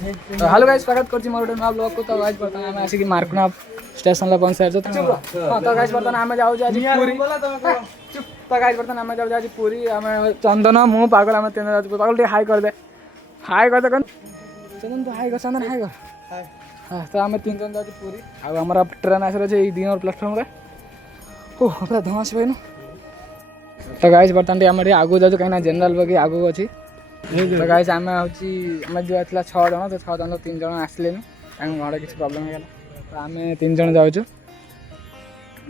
Hello guys स्वागत करछि मोर नया ब्लॉग को। तो गाइस बर्तन आमे आसी कि मार्कना स्टेशन ला पहुंच सार हां। तो गाइस बर्तन आमे जाउ आज पूरी। तो गाइस बर्तन आमे जाउ आज पूरी। आमे चंदन मु पागल आमे तीन जाउ पागल टे हाई कर दे कौन चंदन तो हाई कर चंदन हाई कर हां। तो आमे तीन जन जाउ पूरी। आ हमरा ट्रेन आसर छै ई 2 नंबर प्लेटफार्म रे। ओ पूरा धमास भइनु। तो गाइस बर्तन आमे आगु जाउ कहिना जनरल बगी आगु अछि। तो गाइस आमे होची आमे जो आतला 6 जण तो 6 जण 3 जण आसले नि तांग घर किछ प्रॉब्लम हे गेला। तो आमे 3 जण जाउ छु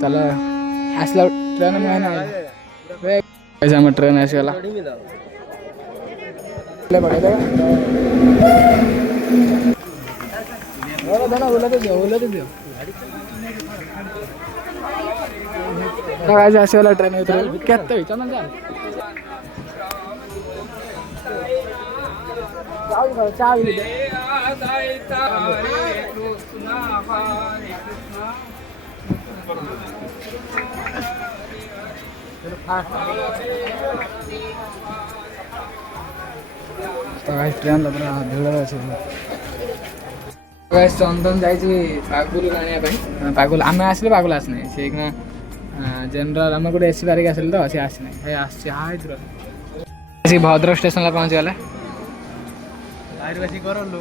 तले आसला ट्रेन में ना वे गाइस आमे ट्रेन आसी गेला ले बड़े दे और दाना बोला दे दियो। तो गाइस आसी गेला ट्रेन उतर केते चंदन जा चावी दे तो गाइस ट्रेन लबरा भीड़ अछि। गाइस चंदन जाई छी पागुल गानिया भाई पागुल आमे आसले पागुल आसने से जनरल आमे कोटे एसी बारे आसले तो से आसने हे आसी हाय द्र एसी भद्रक स्टेशन ला पहुंच गेला बाहर करो लो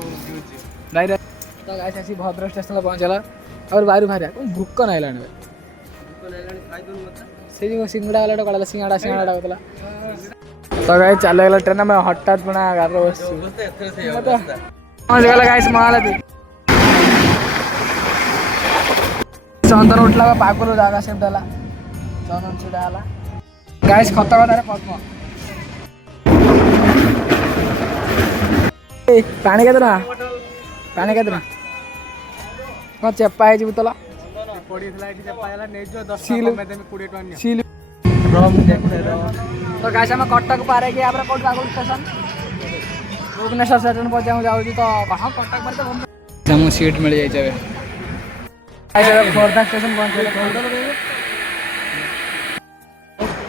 डायरेक्ट। तो गाइस ऐसी भद्रक स्टेशन ला पहुंच गेला और बाहर बाहर भूख नहीं लाने खाई दूं मत से जो सिंगड़ा वाला कला सिंगड़ा डाकला। तो गाइस चले गेला ट्रेन में हठात पुना गार बस पहुंच गेला गाइस महालती चंदन उठला पागल दादा सेम डाला चंदन सीधा आला गाइस खत कथारे पद्म पानी के ना कौन चेपा है बोतल तो गाइस हम कटक पारे के आपरा कोट बागुल स्टेशन भुवनेश्वर स्टेशन पर जाऊ तो कहां कटक पर तो हम सीट मिल जाई छबे गाइस खोरदा स्टेशन पहुंच गेले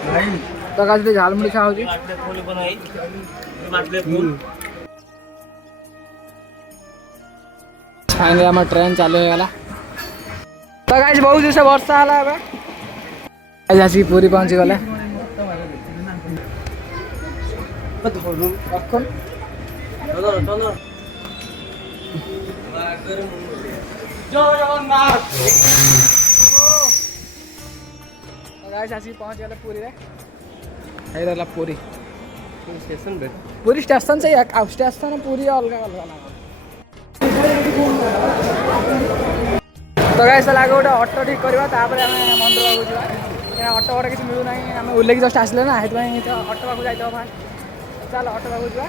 भाई। तो गाइस दे झालमुड़ी खा होजी फाइनली हम ट्रेन चालू हो गला। तो गाइस बहुत जैसे वर्षा हला बे गाइस आसी पूरी पहुंच गले अखन चलो जय जगन्नाथ। तो गाइस आसी पहुंच गले पूरी रे हे रहला पूरी स्टेशन बे पूरी स्टेशन से स्टेशन पूरी अलग अलग ना। तो गाइस लागे गोटे ऑटो ठीक करवा तापर आमे मंदिर को जीवा कि ऑटो वाला किछ मिलु नाही आमे उल्ले की जस्ट आसले ना हेत भाई तो ऑटो बाकू जाइतो भाई चल ऑटो बाकू जीवा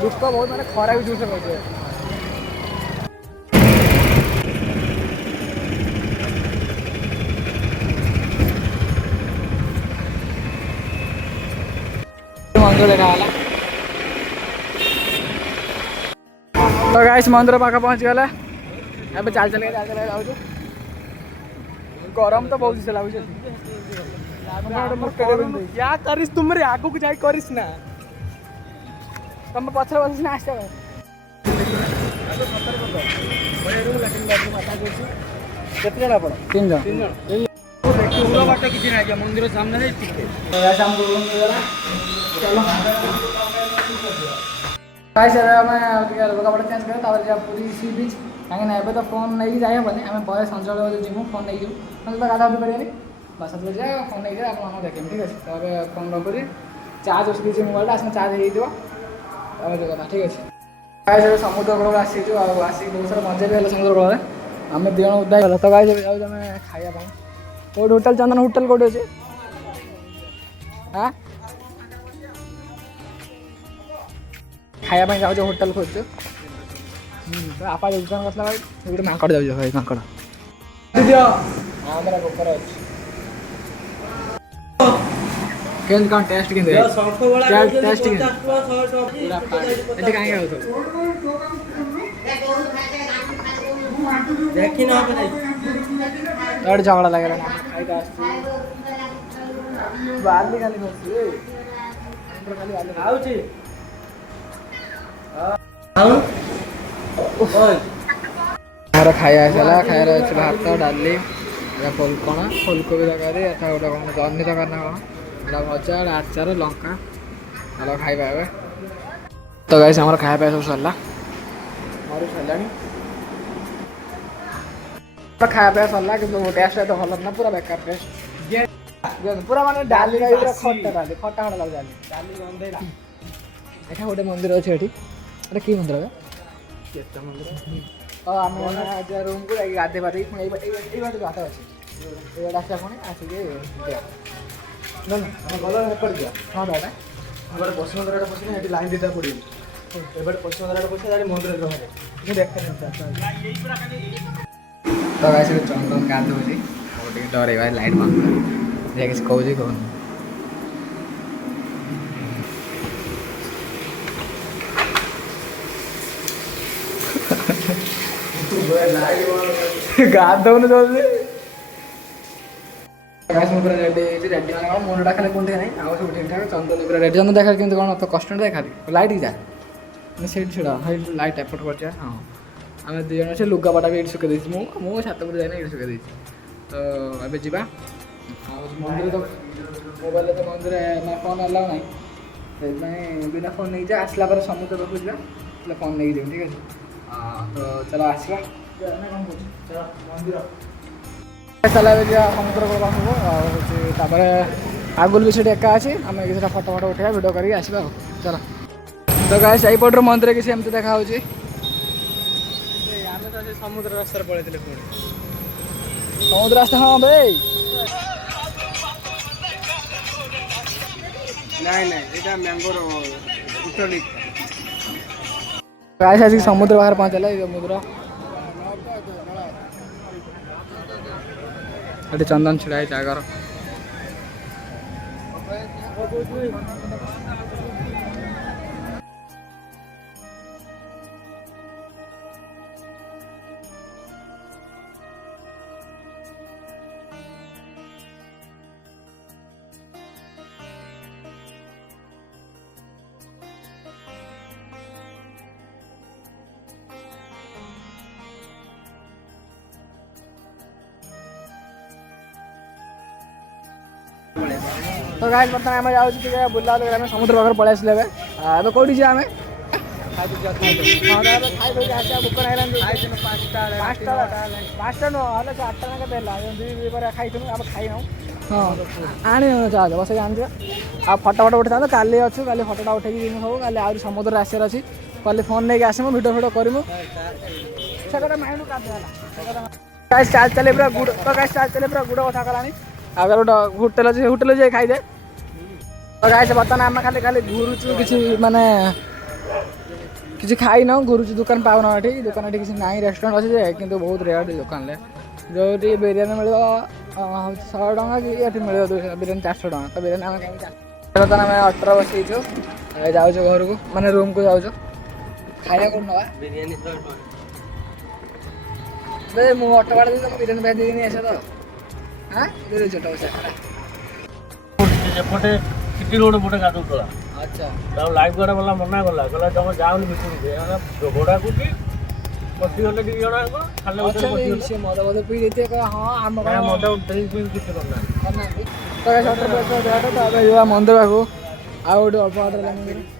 दुख बहुत माने खरा भी जुसे होय मंदिर देखा वाला। तो गाइस मंदिर पाखा पहुंच गले अब चाल चल के जाऊ गरम तो बहुत से लागु क्या करिस तुम रे आगु को जाई करिस ना तुम पछर बसिस ना आसे केते जण आपण 3 जण पूरा बाटा किछि ना के मंदिर सामने रे या शाम को चलो गाइस मैं लुगा पटा चेंज करे तापर जा पूरी सी बीच काहे ना एबे तो फोन नहीं जाय बने हमें बय संजल जिमु फोन नहीं जिमु हम तो गाधा उठ परियानी बस ले जा फोन नहीं जा अपन हम देखेम ठीक है। तबे फोन न करी चार्ज उस बीच मोबाइल आसने चार्ज हे दियो तबे जो कथा ठीक है। गाइस समुद्र कूल आसी जो आसी बहुत सारा मजा भी हला समुद्र कूल हमें दियण उदा गला। तो गाइस जाउ हमें खाया पाई कोड होटल चंदन होटल कोड अछि हां खाया पाई जाउ होटल खोज तो आपा दुकान कसला भाई गोटे माकड़ जाउ भाई माकड़ दियो हमरा गोपर अछि केन का टेस्ट के दे क्या टेस्ट के एते काहे आउ तो देखि ना पे लड़ झगड़ा लागला खाई का बाली खाली बस खाली आउ छी हां ଆମର ଖାଇବା ଆସିଲା। ଖାଇବାର ଅଛି ଭାତ ଡାଲି କଣ ଫୁଲକୋବି ତରକାରୀ ଏଟା ଗୋଟେ କଣ ଜହ୍ନି ତରକାରୀ ନା କଣ ଏଟା ଭଜା ଏଟା ଆଚାର ଲଙ୍କା ଭଲ ଖାଇବା ଏବେ। ତ ଗାଇସ୍ ଆମର ଖାଇବା ପିଇବା ସବୁ ସରିଲା। ମୋର ସରିଲାଣି ଖାଇବା ପିଇବା ସରିଲା କିନ୍ତୁ ଟେଷ୍ଟ ଏତେ ଭଲ ନା ପୁରା ବେକାର ଟେଷ୍ଟ ପୁରା ମାନେ ଡାଲି ପୁରା ଖଟା ଡାଲି ଖଟା ଖଟା ଲାଗୁଛି ଡାଲି ଗନ୍ଧେଇଲା। ଏଠା ଗୋଟେ ମନ୍ଦିର ଅଛି ଏଠି ଏଟା କି ମନ୍ଦିର କେତେ ମନ୍ଦିର ତ ଆମେ ରୁମ୍କୁ ଯାଇକି ଗାଧେଇ ପାଧେଇ ପୁଣି ଏଇ ବାଟେ ବାଟ ଅଛି ଏଇ ବାଟେ ଆସିବା ପୁଣି ଆସିକି ଯିବା ଆମେ ଗଲା ଏପଟେ ଯିବା ହଁ ଦାଦା ଏପଟେ ପଶ୍ଚିମ ମନ୍ଦିରଟା ପଶିଲେ ସେଠି ଲାଇନ୍ ଦିଟା ପଡ଼ିବ ଏପଟେ ପଶ୍ଚିମ ମନ୍ଦିରଟା ପଶିଲେ ସେଠି ମନ୍ଦିର ରହେ ମୁଁ ଦେଖେନି ତ ଗାଈ ସେଠି ଚନ୍ଦନ ଗାଧଉଛି ଆଉ ଟିକେ ଡରେଇବା ଲାଇଟ୍ ବନ୍ଦ କରି ଦେଖିଆ କିଛି କହୁଛି କହୁନି ଗାଧଉନି ଜଲ୍ଦି ଗାଈ ପୁରା ରେଡ଼ି ହେଇଛି ରେଡ଼ି ମାନେ କ'ଣ ମୁଣ୍ଡଟା ଖାଲି କୁଣ୍ଡେଇ ନାହିଁ ଆଉ ସବୁ ଠିକ୍ ଠାକ୍ ଚନ୍ଦନ ପୁରା ରେଡ଼ି ଚନ୍ଦନ ଦେଖା କିନ୍ତୁ କ'ଣ ତ କଷ୍ଟ ଦେଖାଲି ଲାଇଟ୍ ଯା ମାନେ ସେଇଠି ଛିଡ଼ା ସେଇଠି ଲାଇଟ୍ ଏପଟ କରିଛି ହଁ ଆମେ ଦୁଇ ଜଣ ସେ ଲୁଗାପଟା ବି ଏଇଠି ଶୁଖେଇ ଦେଇଛି ମୁଁ ଛାତ ଉପରେ ଯାଇନା ଏଇଠି ଶୁଖେଇ ଦେଇଛି ତ ଏବେ ଯିବା ଆଉ ମନ୍ଦିର ତ ମୋବାଇଲରେ ତ ମନ୍ଦିର ଫୋନ୍ ଆଲାଉ ନାହିଁ ସେଇଥିପାଇଁ ବିନା ଫୋନ୍ ନେଇକି ଆସିଲା ପରେ ସମୁଦ୍ର ପାଖକୁ ଯିବା ହେଲେ ଫୋନ୍ ନେଇକି ଯିବୁ ଠିକ୍ ଅଛି ତ ଚାଲ ଆସିବା ମନ୍ଦିର ଚାଲ ଏବେ ଯିବା ସମୁଦ୍ର ପାଖକୁ ଆଉ ହେଉଛି ତାପରେ ଆଗରୁ ବି ସେଠି ଏକା ଅଛି ଆମେ କିଛିଟା ଫଟୋ ଉଠେଇବା ଭିଡ଼ିଓ କରିକି ଆସିବା ଆଉ ଚାଲ ତ ଗାଇସ୍ ଏଇପଟରୁ ମନ୍ଦିର କିଛି ଏମିତି ଦେଖାହେଉଛି ଆମେ ତ ସେ ସମୁଦ୍ର ରାସ୍ତାରେ ପଳେଇଥିଲେ ପୁଣି ସମୁଦ୍ର ରାସ୍ତା ହଁ ଭାଇ ନାଇଁ ଏଇଟା ମ୍ୟାଙ୍ଗୋର ଉଟଲି ଗାଇସ୍ ଆସିକି ସମୁଦ୍ର ବାହାରେ ପହଞ୍ଚିଲା ଏଇ ସମୁଦ୍ର ଏଠି ଚନ୍ଦନ ଛିଡ଼ା ହେଇଛି ଆଗର तो गाइस बर्तमान आम जाऊँ बुला आम समुद्र पाखे पलि आसे ए कौटी जी आम खाई हाँ आने चाहते बस आने आ फटो फटो उठे था काली अच्छु काली फटोटा उठे सब काली आ समुद्र आसार अच्छी कल फोन नहीं आसमु भिडियो फिडियो करमु माइंड चार्ज चले पूरा गुड़ तो गाइस चार्ज चले पूरा गुड़ कथा कलानी आगे गोटे होटेल जाए खाईदे तो गाइस बर्तमान आम खाली खाली घुरुचु किसी माने किसी खाई न घुरुचु दुकान पाऊन ये दुकान ये किसी ना रेस्टोरेंट अच्छे कि बहुत रेट दुकान जो बिरियानी मिल 100 टଙ୍କା कि ये मिल 200 बिरियानी 400 टଙ୍କା तो बिरियानी आम बर्तमान आम अटो बसईचु जाऊँ घर को माने रूम को जाऊँ खाया कौन ना बिरियानी 100 टଙ୍କା मुझे अटो बाड़ तुम बिरियानी पैक देनी आस तो हाँ दे छोटा पैसा सिटी रोड पटे गाधुला अच्छा लाइफ गार्ड वाला मना कला कहला तुम जाओ घोड़ा को बसी गले दी जण खाली से मद मद पी देते हाँ आम मद ड्रिंक किसी करना तो मंदिर पाखु आ गए अल्प